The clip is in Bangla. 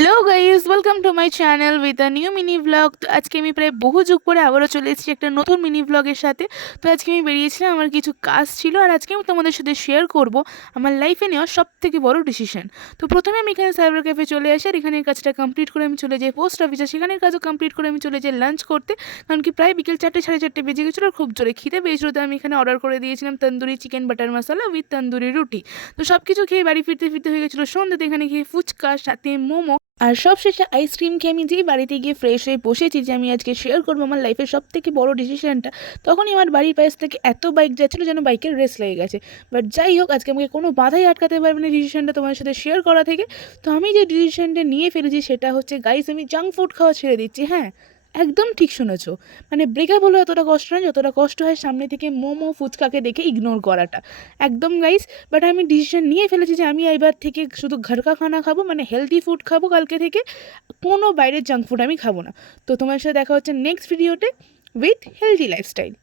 Hello guys, welcome to my channel with a new mini blog. তো আজকে আমি প্রায় বহু যুগ পরে আবারও চলে এসেছি একটা নতুন মিনি ব্লগের সাথে। তো আজকে আমি বেরিয়েছিলাম, আমার কিছু কাজ ছিল, আর আজকে আমি তোমাদের সাথে শেয়ার করব আমার লাইফে নেওয়া সব থেকে বড় ডিসিশন। তো প্রথমে আমি এখানে সাইবার ক্যাফে চলে আসি, আর এখানের কাজটা কমপ্লিট করে আমি চলে যাই পোস্ট অফিসে, সেখানের কাজও কমপ্লিট করে আমি চলে যাই লাঞ্চ করতে। কারণ কি প্রায় বিকেল 4টে 4:30 বেজে গেছিলো, আর খুব জোরে খিদে পেয়েছিল। তো আমি এখানে অর্ডার করে দিয়েছিলাম tandoori chicken butter masala with tandoori রুটি। তো সব কিছু খেয়ে বাড়ি ফিরতে ফিরতে হয়ে গেছিলো সন্ধ্যে। এখানে খেয়ে ফুচকা, সাথে মোমো, আর সবশেষে আইসক্রিম খেয়ে আমি যেই বাড়িতে গিয়ে ফ্রেশ হয়ে বসেছি যে আমি আজকে শেয়ার করবো আমার লাইফের সব থেকে বড় ডিসিশনটা, তখনই আমার বাড়ির পাশ থেকে এত বাইক যাচ্ছিলো যেন বাইকের রেস লেগে গেছে। বাট যাই হোক, আজকে আমাকে কোনো বাধাই আটকাতে পারবে না ডিসিশনটা তোমার সাথে শেয়ার করা থেকে। তো আমি যে ডিসিশনটা নিয়ে ফেলেছি সেটা হচ্ছে, গাইস, আমি জাঙ্ক ফুড খাওয়া ছেড়ে দিচ্ছি। হ্যাঁ, একদম ঠিক শুনেছো। মানে ব্রেকআপ হলো এতটা কষ্ট নয় যতটা কষ্ট হয় সামনে থেকে মোমো ফুচকাকে দেখে ইগনোর করাটা। একদম গাইস। বাট আমি ডিসিশন নিয়ে ফেলেছি যে আমি এবার থেকে শুধু ঘরকা খানা খাবো, মানে হেলদি ফুড খাবো কালকে থেকে। কোনো বাইরের জাঙ্ক ফুড আমি খাবো না। তো তোমার সাথে দেখা হচ্ছে নেক্সট ভিডিওতে উইথ হেলদি লাইফস্টাইল।